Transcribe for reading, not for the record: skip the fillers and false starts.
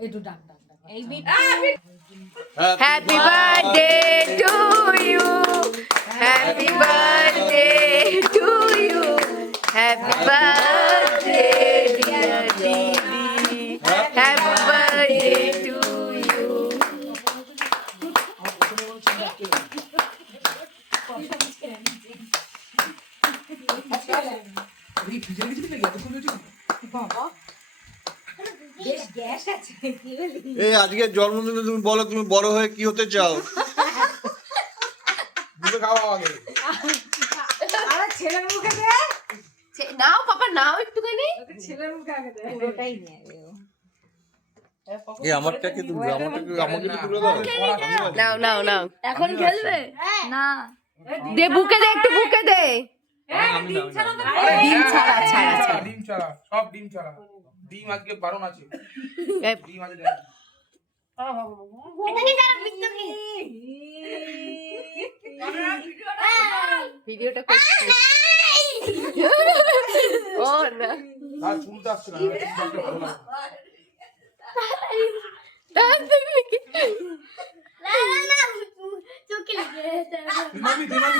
Happy birthday to you. Happy birthday to you. Happy birthday dear Didi. Happy birthday to you. এই আজকে জন্মদিনে তুমি বলো তুমি বড় হয়ে কি হতে চাও? ছেলের মুখে দে। নাও পাপা নাও একটুখানি। ছেলের মুখে আগে দে। পুরোটাই নিয়ে এই আমারটা কি তুমি আমাকে একটু তুলে দাও। নাও নাও নাও। এখন খেলবে না? দে বুকে দে, একটু বুকে দে। ডিম ছাড়া তো ডিম ছাড়া ছাড়া ছাড়া। ডিম ছাড়া সব ডিম ছাড়া। ডিম আজকে বারণ আছে। ডিম আজকে ভিডিওটা করছি। ও না আর চুলটা আসছে না। ভালো লাগে। দিনাবি